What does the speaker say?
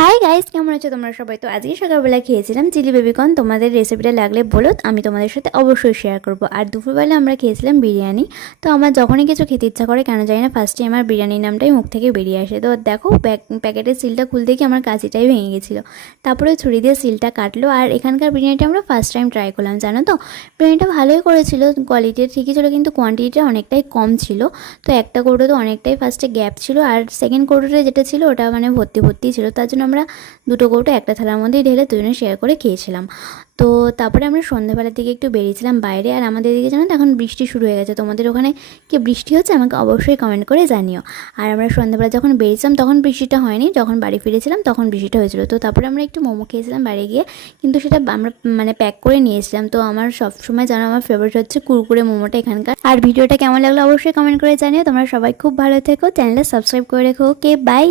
Hi guys, কেমন আছো তোমরা সবাই? তো আজকে সকালবেলা খেয়েছিলাম চিলি বেবিকর্ন। তোমাদের রেসিপিটা লাগলে বলো, আমি তোমাদের সাথে অবশ্যই শেয়ার করব। আর দুপুরবেলা আমরা খেয়েছিলাম বিরিয়ানি। তো আমার যখনই কিছু খেতে ইচ্ছা করে কেন জানি না, ফার্স্টে আমার বিরিয়ানির নামটাই মুখ থেকে বেরিয়ে আসে। তো দেখো প্যাকেটের সিলটা খুলতে গিয়ে আমার কাঁচিটাই ভেঙে গেছিলো। তারপরে ছুরি দিয়ে সিলটা কাটলো। আর এখানকার বিরিয়ানিটা আমরা ফার্স্ট টাইম ট্রাই করলাম, জানো তো। বিরিয়ানিটা ভালোই করেছিল, কোয়ালিটি ঠিকই ছিল, কিন্তু কোয়ান্টিটিটা অনেকটাই কম ছিল। তো একটা কৌটোতে অনেকটাই ফার্স্টে গ্যাপ ছিল, আর সেকেন্ড কৌটোটা যেটা ছিল ওটা মানে ভর্তি ভর্তি ছিল। তার জন্য আমরা দুটো কৌটো একটা থালার মধ্যেই ঢেলে দুজনে শেয়ার করে খেয়েছিলাম। তো তারপরে আমরা সন্ধ্যাবেলার দিকে একটু বেরিয়েছিলাম বাইরে। আর আমাদের দিকে জানো তো এখন বৃষ্টি শুরু হয়ে গেছে। তোমাদের ওখানে কি বৃষ্টি হচ্ছে আমাকে অবশ্যই কমেন্ট করে জানিও। আর আমরা সন্ধ্যাবেলা যখন বেরিয়েছিলাম তখন বৃষ্টিটা হয়নি, যখন বাড়ি ফিরেছিলাম তখন বৃষ্টিটা হয়েছিল। তো তারপরে আমরা একটু মোমো খেয়েছিলাম বাইরে গিয়ে, কিন্তু সেটা আমরা মানে প্যাক করে নিয়েছিলাম। তো আমার সবসময় জানো আমার ফেভারিট হচ্ছে কুরকুরে মোমোটা এখানকার। আর ভিডিওটা কেমন লাগলো অবশ্যই কমেন্ট করে জানিও। তোমরা সবাই খুব ভালো থেকো, চ্যানেলটা সাবস্ক্রাইব করে রেখো। ওকে, বাই।